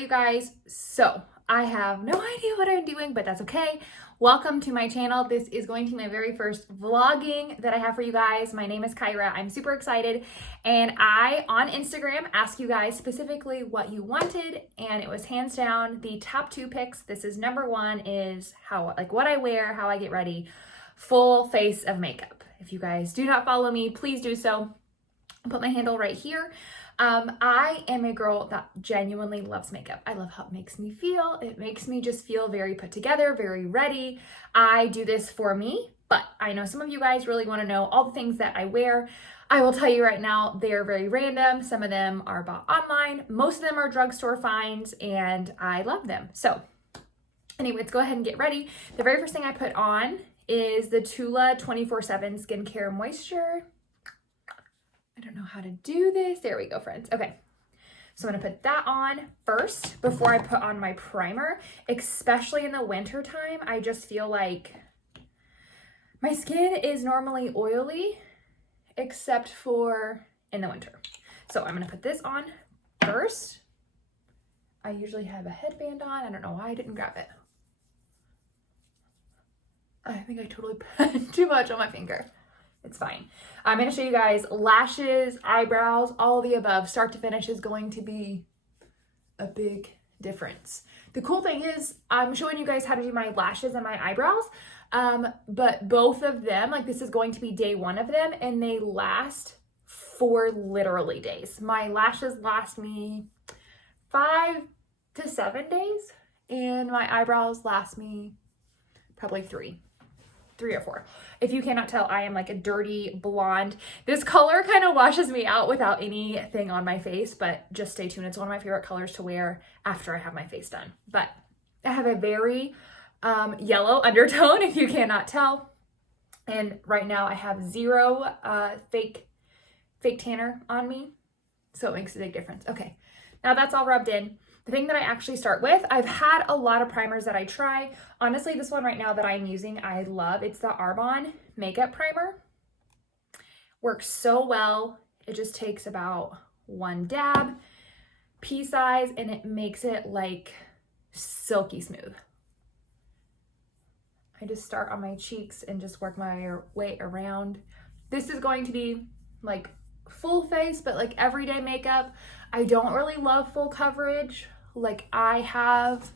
you guys. So I have no idea what I'm doing, but that's okay. Welcome to my channel. This is going to be my very first vlogging that I have for you guys. My name is Kyra. I'm super excited. And I, on Instagram, asked you guys specifically what you wanted. And it was hands down the top 2 picks. This is number 1 is what I wear, how I get ready, full face of makeup. If you guys do not follow me, please do so. I'll put my handle right here. I am a girl that genuinely loves makeup. I love how it makes me feel. It makes me just feel very put together, very ready. I do this for me, but I know some of you guys really want to know all the things that I wear. I will tell you right now, they are very random. Some of them are bought online. Most of them are drugstore finds, and I love them. So anyway, let's go ahead and get ready. The very first thing I put on is the Tula 24/7 Skincare Moisture. I don't know how to do this. There we go, friends. Okay. So I'm going to put that on first before I put on my primer, especially in the winter time. I just feel like my skin is normally oily except for in the winter. So I'm going to put this on first. I usually have a headband on. I don't know why I didn't grab it. I think I totally put too much on my finger. It's fine. I'm going to show you guys lashes, eyebrows, all the above. Start to finish is going to be a big difference. The cool thing is I'm showing you guys how to do my lashes and my eyebrows. But both of them, like this is going to be day 1 of them, and they last for literally days. My lashes last me 5 to 7 days, and my eyebrows last me probably 3 or 4. If you cannot tell, I am like a dirty blonde. This color kind of washes me out without anything on my face, but just stay tuned. It's one of my favorite colors to wear after I have my face done. But I have a very yellow undertone, if you cannot tell. And right now I have 0 fake tanner on me. So it makes a big difference. Okay, now that's all rubbed in. The thing that I actually start with, I've had a lot of primers that I try. Honestly, this one right now that I'm using, I love. It's the Arbonne Makeup Primer. Works so well. It just takes about 1 dab, pea size, and it makes it like silky smooth. I just start on my cheeks and just work my way around. This is going to be like full face, but like everyday makeup. I don't really love full coverage. Like I have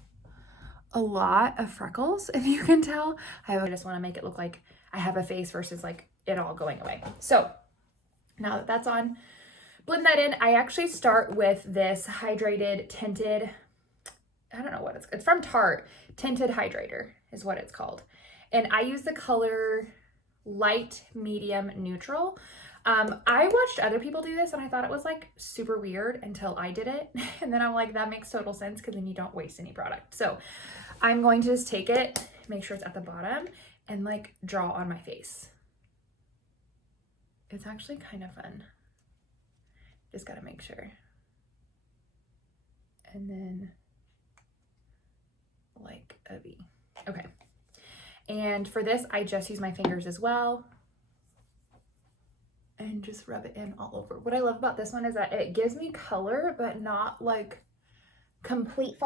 a lot of freckles, if you can tell. I just want to make it look like I have a face versus like it all going away. So now that that's on, blend that in. I actually start with this hydrated tinted, I don't know what it's from Tarte. Tinted Hydrator is what it's called. And I use the color light, medium, neutral. I watched other people do this and I thought it was like super weird until I did it. And then I'm like, that makes total sense because then you don't waste any product. So I'm going to just take it, make sure it's at the bottom, and like draw on my face. It's actually kind of fun. Just gotta make sure. And then like a V. Okay. And for this, I just use my fingers as well. And just rub it in all over. What I love about this one is that it gives me color, but not like complete.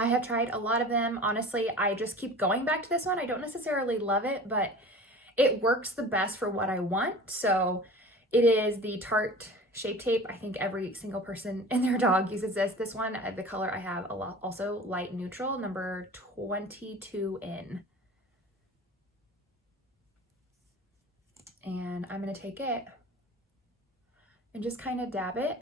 I have tried a lot of them. Honestly, I just keep going back to this one. I don't necessarily love it, but it works the best for what I want. So it is the Tarte Shape Tape. I think every single person and their dog uses this. This one, the color I have also light neutral, number 22N. And I'm gonna take it and just kind of dab it.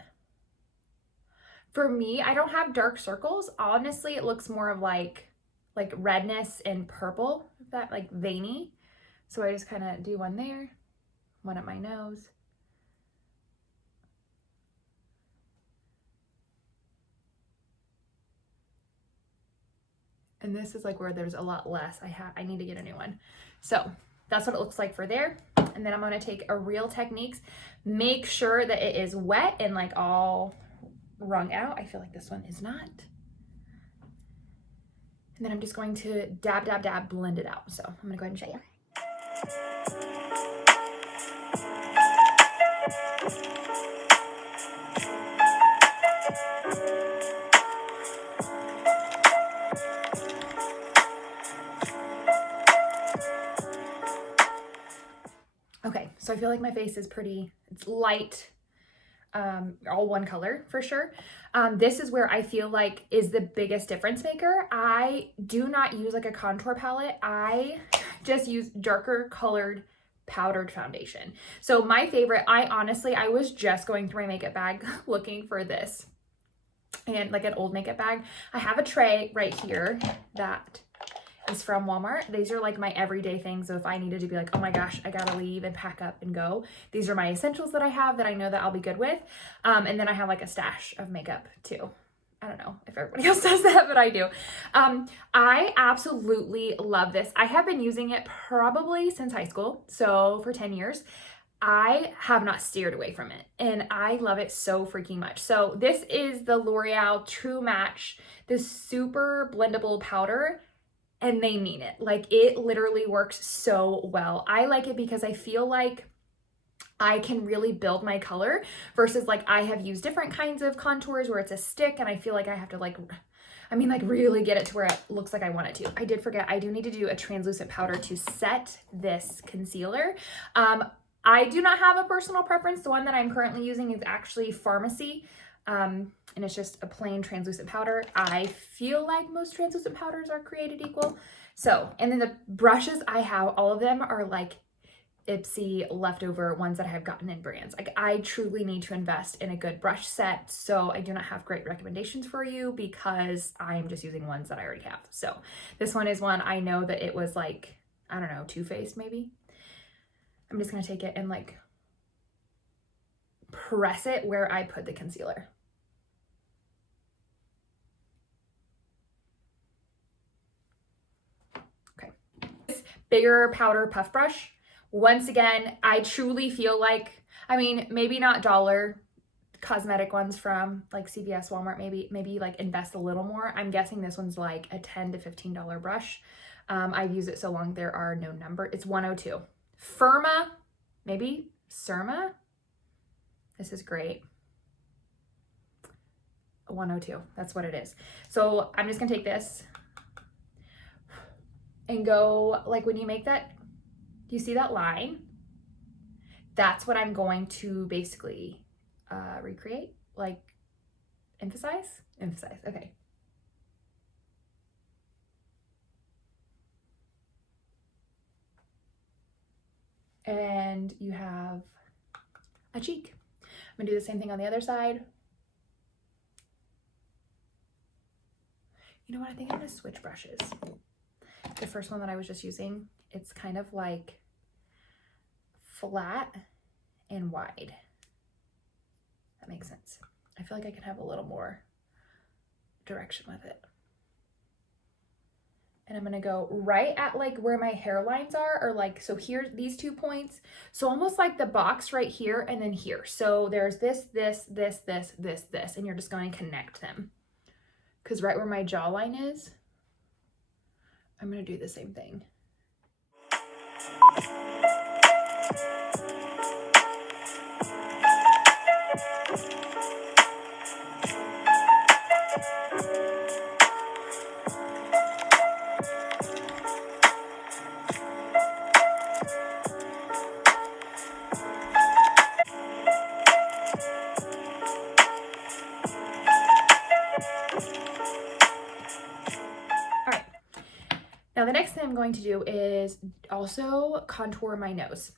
For me, I don't have dark circles. Honestly, it looks more of like redness and purple, that like veiny. So I just kind of do one there, one at my nose. And this is like where there's a lot less. I need to get a new one. So that's what it looks like for there. And then I'm gonna take a Real Techniques, make sure that it is wet and like all wrung out. I feel like this one is not. And then I'm just going to dab, dab, dab, blend it out. So I'm gonna go ahead and show you. Okay, so I feel like my face is pretty, it's light, all one color for sure. This is where I feel like is the biggest difference maker. I do not use like a contour palette. I just use darker colored powdered foundation. So my favorite, I was just going through my makeup bag looking for this and like an old makeup bag. I have a tray right here that is from Walmart. These are like my everyday things. So if I needed to be like, oh my gosh, I gotta leave and pack up and go, these are my essentials that I have that I know that I'll be good with. And then I have like a stash of makeup too. I don't know if everybody else does that, but I do. I absolutely love this. I have been using it probably since high school. So for 10 years. I have not steered away from it and I love it so freaking much. So this is the L'Oreal True Match, this super blendable powder. And they mean it. Like it literally works so well. I like it because I feel like I can really build my color versus like I have used different kinds of contours where it's a stick and I feel like I have to like really get it to where it looks like I want it to. I did forget, I do need to do a translucent powder to set this concealer. I do not have a personal preference. The one that I'm currently using is actually Pharmacy. And it's just a plain translucent powder. I feel like most translucent powders are created equal. So, and then the brushes I have, all of them are like Ipsy leftover ones that I have gotten in brands. Like I truly need to invest in a good brush set. So I do not have great recommendations for you because I'm just using ones that I already have. So this one is one I know that it was like, I don't know, Too Faced maybe. I'm just going to take it and like press it where I put the concealer. Okay. This bigger powder puff brush. Once again, I truly feel like, I mean, maybe not dollar cosmetic ones from like CVS, Walmart, maybe like invest a little more. I'm guessing this one's like a $10 to $15 brush. I've used it so long, there are no number. It's 102. Firma, maybe Surma. This is great. 102, that's what it is. So I'm just gonna take this and go, like when you make that, do you see that line? That's what I'm going to basically recreate, like emphasize, okay. And you have a cheek. I'm gonna do the same thing on the other side. You know what, I think I'm gonna switch brushes. The first one that I was just using, it's kind of like flat and wide. That makes sense. I feel like I can have a little more direction with it. And I'm gonna go right at like where my hairlines are, or like, so here, these 2 points. So almost like the box right here and then here. So there's this, and you're just going to connect them. Because right where my jawline is, I'm gonna do the same thing. Now the next thing I'm going to do is also contour my nose.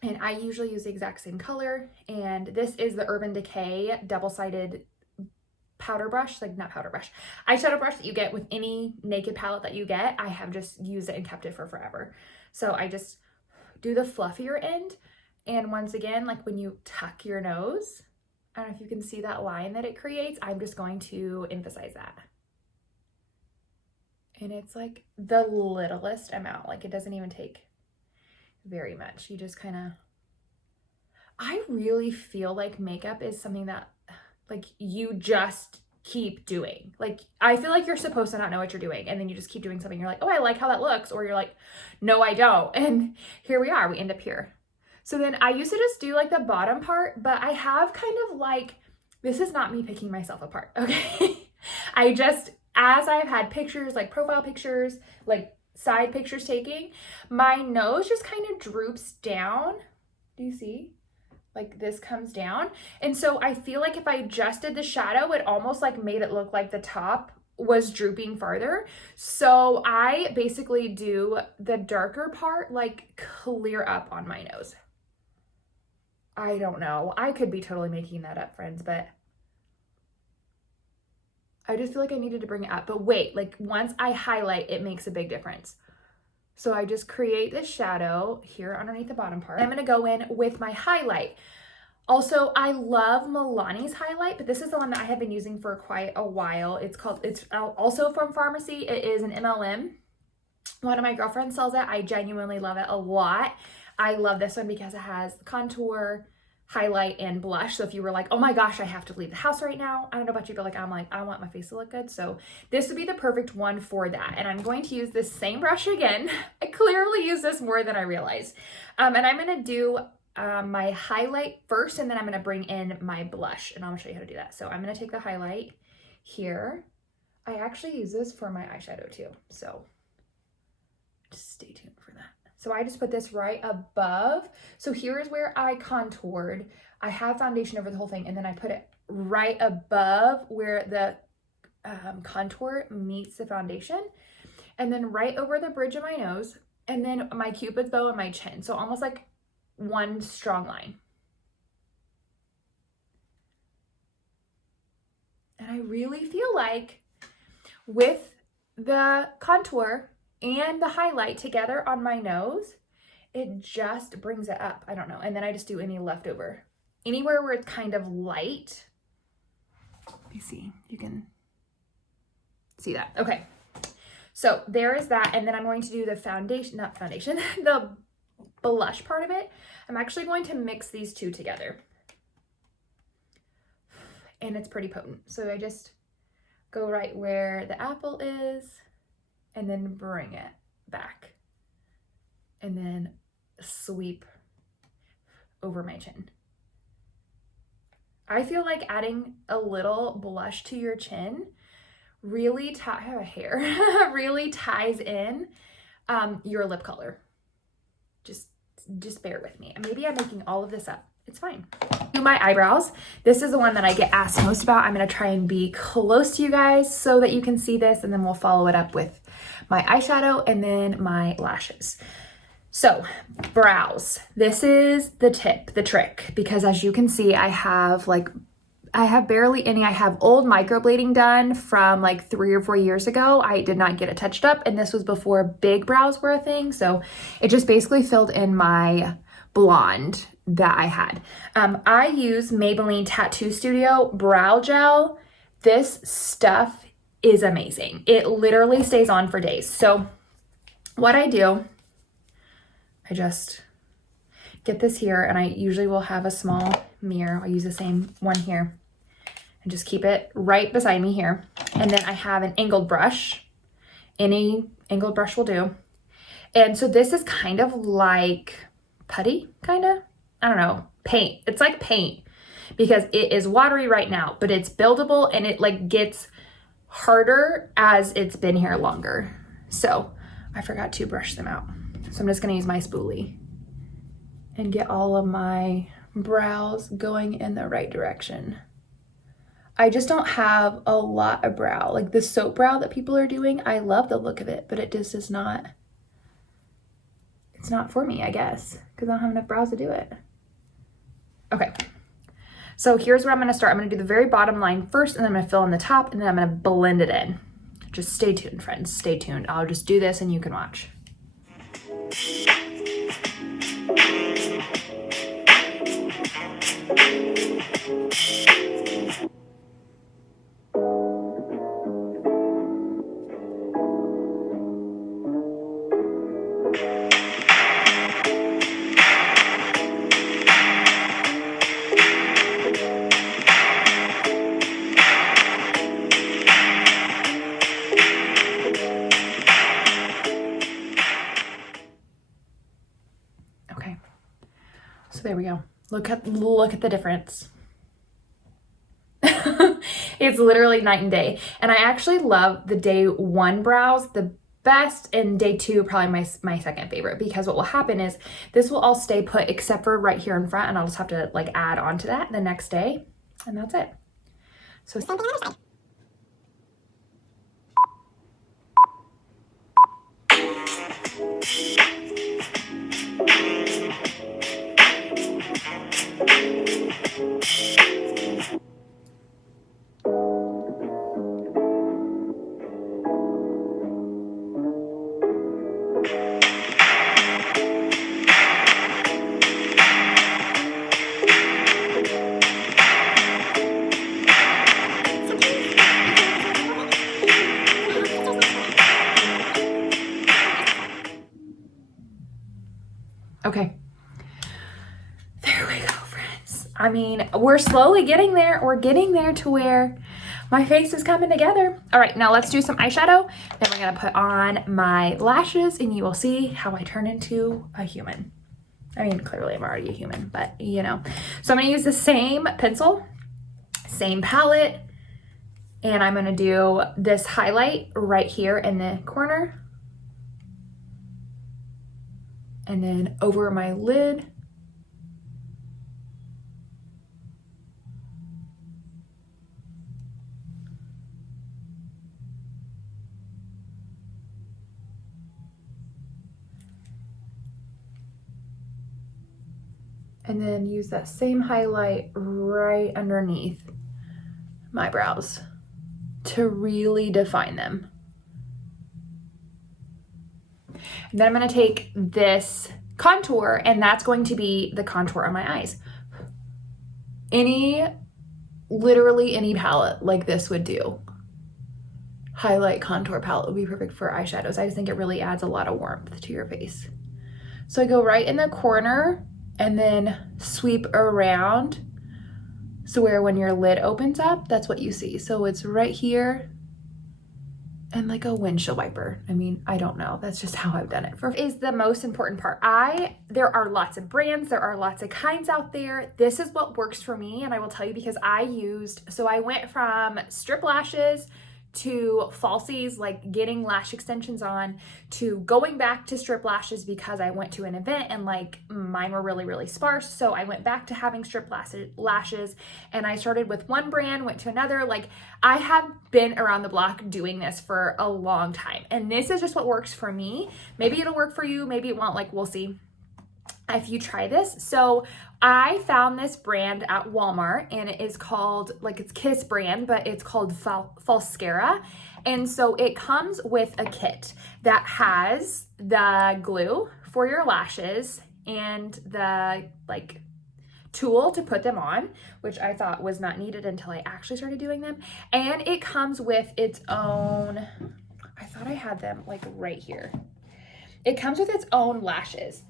And I usually use the exact same color. And this is the Urban Decay double-sided powder brush, like not powder brush, eyeshadow brush that you get with any naked palette that you get. I have just used it and kept it for forever. So I just do the fluffier end. And once again, like when you tuck your nose, I don't know if you can see that line that it creates. I'm just going to emphasize that. And it's like the littlest amount. Like it doesn't even take very much. You just kind of, I really feel like makeup is something that like you just keep doing. Like I feel like you're supposed to not know what you're doing, and then you just keep doing something. You're like, oh, I like how that looks. Or you're like, no, I don't. And here we are, we end up here. So then I used to just do like the bottom part, but I have kind of like, this is not me picking myself apart, okay? I just, as I've had pictures, like profile pictures, like side pictures taking, my nose just kind of droops down. Do you see? Like this comes down. And so I feel like if I just did the shadow, it almost like made it look like the top was drooping farther. So I basically do the darker part like clear up on my nose. I don't know. I could be totally making that up, friends, but I just feel like I needed to bring it up. But wait, like once I highlight, it makes a big difference. So I just create this shadow here underneath the bottom part. I'm gonna go in with my highlight. Also, I love Milani's highlight, but this is the one that I have been using for quite a while. It's also from Pharmacy. It is an MLM. One of my girlfriends sells it. I genuinely love it a lot. I love this one because it has contour, highlight, and blush. So if you were like, oh my gosh, I have to leave the house right now. I don't know about you, but like, I'm like, I want my face to look good. So this would be the perfect one for that. And I'm going to use this same brush again. I clearly use this more than I realized. And I'm going to do my highlight first, and then I'm going to bring in my blush, and I'm going to show you how to do that. So I'm going to take the highlight here. I actually use this for my eyeshadow too. So just stay tuned for that. So I just put this right above. So here is where I contoured. I have foundation over the whole thing, and then I put it right above where the contour meets the foundation, and then right over the bridge of my nose, and then my cupid's bow and my chin. So almost like one strong line. And I really feel like with the contour and the highlight together on my nose, it just brings it up. I don't know. And then I just do any leftover. Anywhere where it's kind of light. Let me see. You can see that. Okay. So there is that. And then I'm going to do the foundation, not foundation, the blush part of it. I'm actually going to mix these two together. And it's pretty potent. So I just go right where the apple is, and then bring it back, and then sweep over my chin. I feel like adding a little blush to your chin really really ties in your lip color. Just bear with me. Maybe I'm making all of this up. It's fine. Do my eyebrows. This is the one that I get asked most about. I'm going to try and be close to you guys so that you can see this, and then we'll follow it up with my eyeshadow and then my lashes. So brows. This is the trick, because as you can see, I have barely any. I have old microblading done from like 3 or 4 years ago. I did not get it touched up, and this was before big brows were a thing. So it just basically filled in my blonde that I had. I use Maybelline Tattoo Studio brow gel. This stuff is amazing. It literally stays on for days. So what I do, I just get this here, and I usually will have a small mirror. I'll use the same one here and just keep it right beside me here. And then I have an angled brush. Any angled brush will do. And so this is kind of like putty, kind of. I don't know, paint. It's like paint because it is watery right now, but it's buildable, and it like gets harder as it's been here longer. So I forgot to brush them out. So I'm just gonna use my spoolie and get all of my brows going in the right direction. I just don't have a lot of brow. Like the soap brow that people are doing, I love the look of it, but it just is not, it's not for me, I guess, because I don't have enough brows to do it. Okay, so here's where I'm gonna start. I'm gonna do the very bottom line first, and then I'm gonna fill in the top, and then I'm gonna blend it in. Just stay tuned, friends, stay tuned. I'll just do this and you can watch. There we go. Look at the difference. It's literally night and day. And I actually love the day 1 brows the best, and day 2 probably my second favorite, because what will happen is this will all stay put except for right here in front, and I'll just have to like add on to that the next day, and that's it. So same thing on the other side. Okay. There we go, friends. I mean, we're slowly getting there. We're getting there to where my face is coming together. All right, now let's do some eyeshadow. Then we're gonna put on my lashes, and you will see how I turn into a human. I mean, clearly I'm already a human, but you know. So I'm gonna use the same pencil, same palette, and I'm gonna do this highlight right here in the corner. And then over my lid. And then use that same highlight right underneath my brows to really define them. And then I'm gonna take this contour, and that's going to be the contour on my eyes. Literally any palette like this would do. Highlight contour palette would be perfect for eyeshadows. I just think it really adds a lot of warmth to your face. So I go right in the corner and then sweep around. So where when your lid opens up, that's what you see. So it's right here and like a windshield wiper. I mean, I don't know. That's just how I've done it. Is the most important part. There are lots of brands, there are lots of kinds out there. This is what works for me, and I will tell you because I went from strip lashes to falsies, like getting lash extensions on, to going back to strip lashes because I went to an event and like mine were really, really sparse. So I went back to having strip lashes, and I started with one brand, went to another. Like, I have been around the block doing this for a long time, and this is just what works for me. Maybe it'll work for you, maybe it won't, like we'll see if you try this. So I found this brand at Walmart, and it is called, like, it's Kiss brand, but it's called Falscara. And so it comes with a kit that has the glue for your lashes and the like tool to put them on, which I thought was not needed until I actually started doing them. And it comes with its own, I thought I had them like right here. It comes with its own lashes.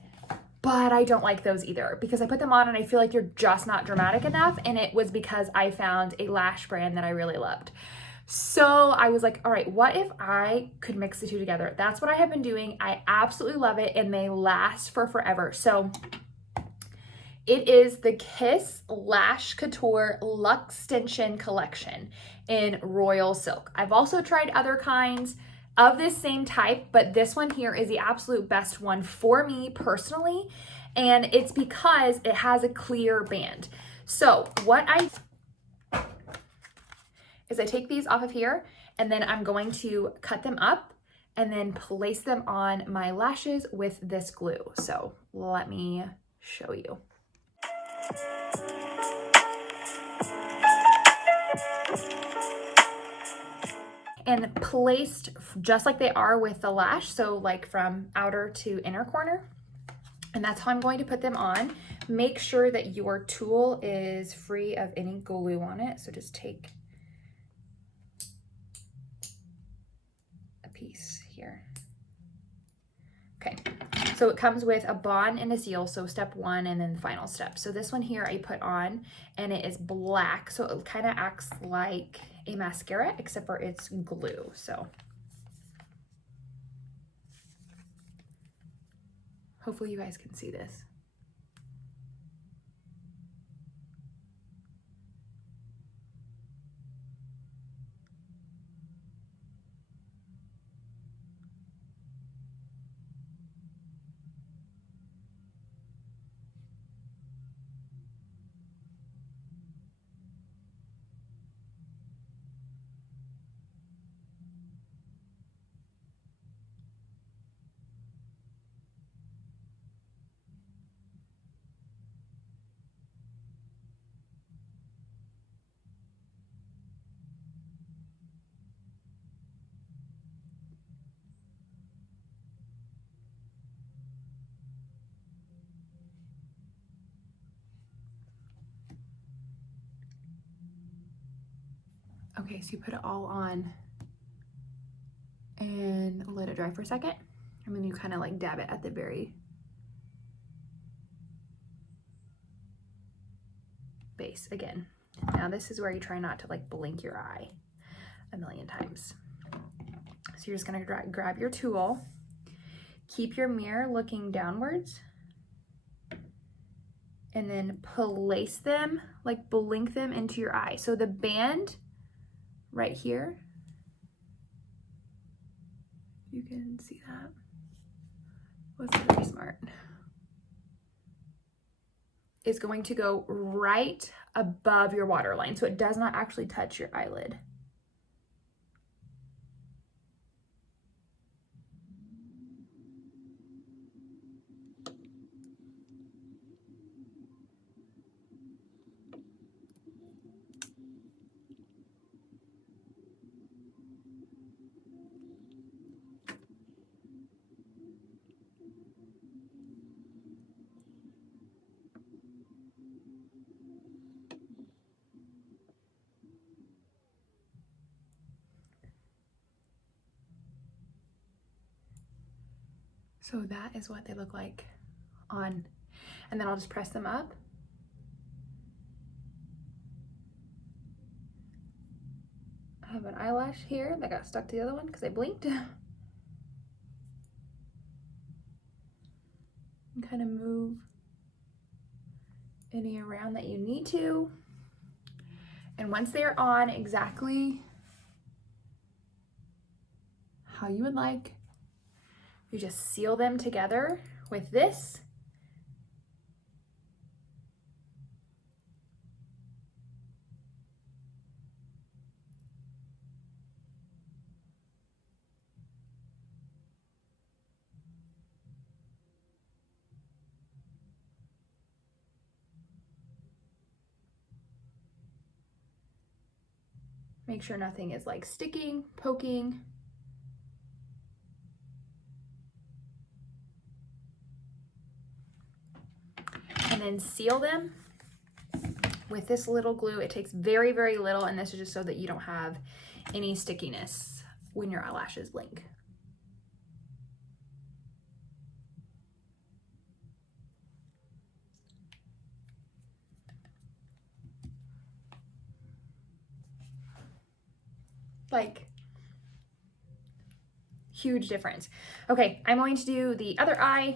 But I don't like those either because I put them on and I feel like you're just not dramatic enough. And it was because I found a lash brand that I really loved. So I was like, all right, what if I could mix the two together? That's what I have been doing. I absolutely love it, and they last for forever. So it is the Kiss Lash Couture Luxe Extension Collection in Royal Silk. I've also tried other kinds of this same type, but this one here is the absolute best one for me personally, and it's because it has a clear band. So what I take these off of here, and then I'm going to cut them up and then place them on my lashes with this glue. So let me show you. And placed just like they are with the lash, so like from outer to inner corner. And that's how I'm going to put them on. Make sure that your tool is free of any glue on it. So just take a piece here. Okay, so it comes with a bond and a seal, so step one and then the final step. So this one here I put on, and it is black, so it kind of acts like a mascara, except for it's glue. So hopefully you guys can see this. Okay, so you put it all on and let it dry for a second. And then you kind of like dab it at the very base again. Now this is where you try not to like blink your eye a million times. So you're just gonna grab your tool, keep your mirror looking downwards, and then place them, like blink them into your eye. So the band right here, you can see that. Was very smart. Is going to go right above your waterline, so it does not actually touch your eyelid. So that is what they look like on, and then I'll just press them up. I have an eyelash here that got stuck to the other one because I blinked. And kind of move any around that you need to. And once they're on exactly how you would like, you just seal them together with this. Make sure nothing is like sticking, poking. And then seal them with this little glue. It takes very, very little, and this is just so that you don't have any stickiness when your eyelashes blink. Like, huge difference. Okay, I'm going to do the other eye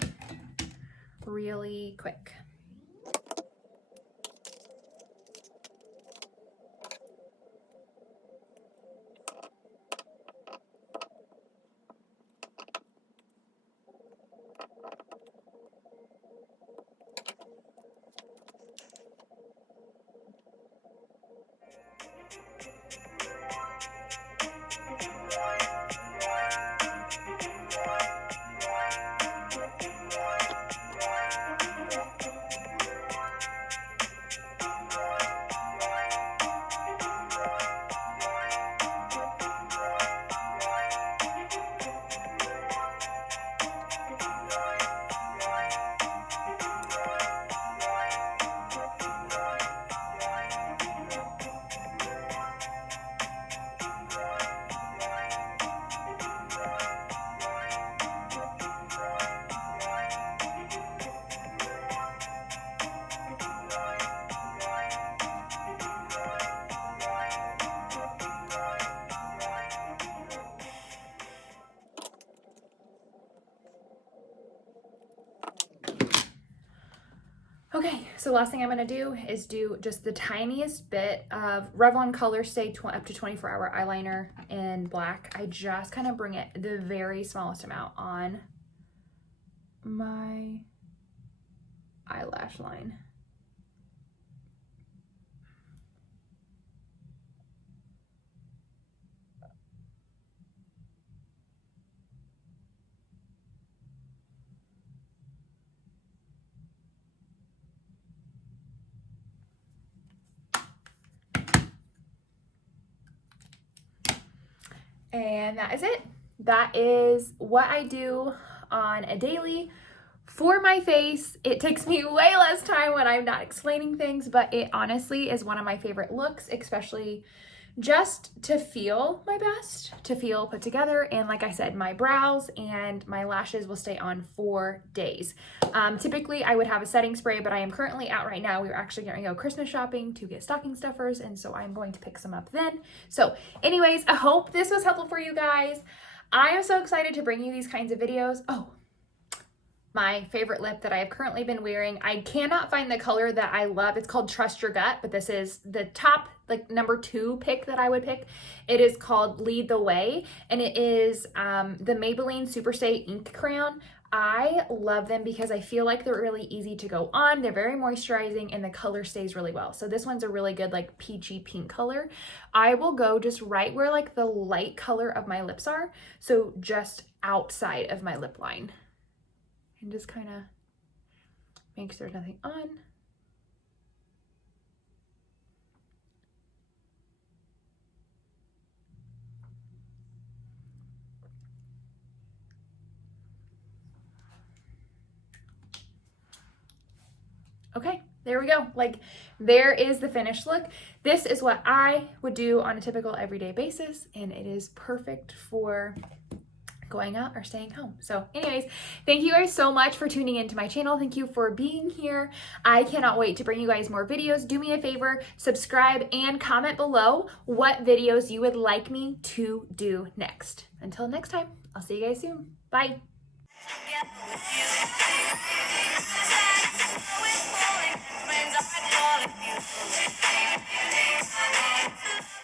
really quick. Okay, so last thing I'm gonna do is do just the tiniest bit of Revlon Color Stay up to 24-hour eyeliner in black. I just kind of bring it the very smallest amount on my eyelash line. And that is it. That is what I do on a daily for my face. It takes me way less time when I'm not explaining things, but it honestly is one of my favorite looks, especially just to feel my best, to feel put together. And like I said, my brows and my lashes will stay on 4 days. Typically I would have a setting spray, but I am currently out right now. We're actually going to go Christmas shopping to get stocking stuffers, and so I'm going to pick some up then. So anyways, I hope this was helpful for you guys. I am so excited to bring you these kinds of videos. Oh, my favorite lip that I have currently been wearing. I cannot find the color that I love. It's called Trust Your Gut, but this is the top, like number 2 pick that I would pick. It is called Lead the Way, and it is the Maybelline Superstay Ink Crayon. I love them because I feel like they're really easy to go on. They're very moisturizing and the color stays really well. So this one's a really good like peachy pink color. I will go just right where like the light color of my lips are. So just outside of my lip line. And just kind of make sure there's nothing on. Okay, there we go. Like, there is the finished look. This is what I would do on a typical everyday basis, and it is perfect for going out or staying home. So anyways, thank you guys so much for tuning into my channel. Thank you for being here. I cannot wait to bring you guys more videos. Do me a favor, subscribe and comment below what videos you would like me to do next. Until next time, I'll see you guys soon. Bye.